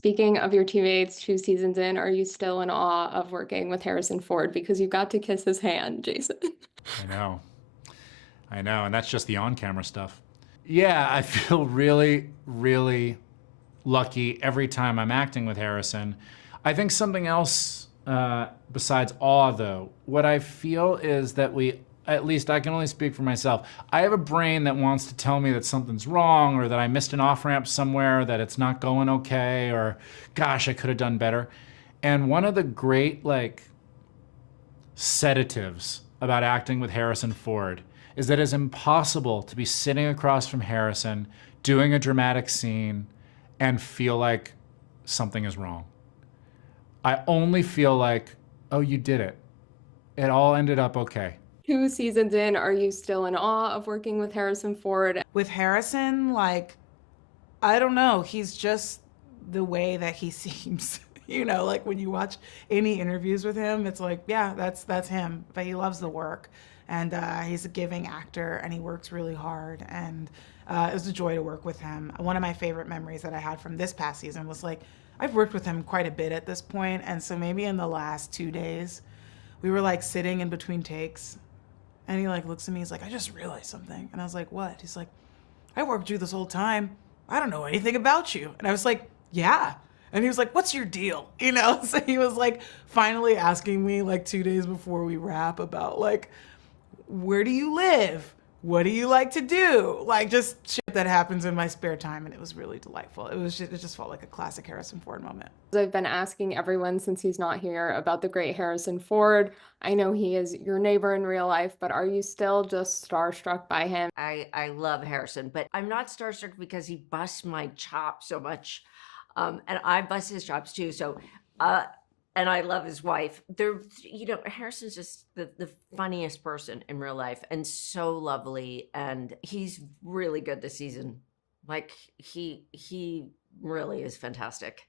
Speaking of your teammates 2 seasons in, are you still in awe of working with Harrison Ford because you got to kiss his hand, Jason? I know. I know. And that's just the on camera stuff. Yeah, I feel really, really lucky every time I'm acting with Harrison. I think something else besides awe, though, what I feel is that at least I can only speak for myself. I have a brain that wants to tell me that something's wrong or that I missed an off ramp somewhere, that it's not going okay, or gosh, I could have done better. And one of the great, sedatives about acting with Harrison Ford is that it's impossible to be sitting across from Harrison doing a dramatic scene and feel like something is wrong. I only feel like, oh, you did it. It all ended up okay. 2 seasons in, are you still in awe of working with Harrison Ford? With Harrison, I don't know. He's just the way that he seems. Like when you watch any interviews with him, it's like, yeah, that's him. But he loves the work, and he's a giving actor, and he works really hard. And it was a joy to work with him. One of my favorite memories that I had from this past season was I've worked with him quite a bit at this point, and so maybe in the last 2 days, we were sitting in between takes, and he looks at me. He's like, I just realized something, and I was like, what? He's like, I worked you this whole time. I don't know anything about you. And I was like, yeah. And he was like, what's your deal? So he was finally asking me 2 days before we wrap about where do you live? What do you like to do? Just shit that happens in my spare time. And it was really delightful. It just felt like a classic Harrison Ford moment. I've been asking everyone since he's not here about the great Harrison Ford. I know he is your neighbor in real life, but are you still just starstruck by him? I love Harrison, but I'm not starstruck because he busts my chops so much. And I bust his chops too. So, and I love his wife. Harrison's just the funniest person in real life and so lovely. And he's really good this season. He really is fantastic.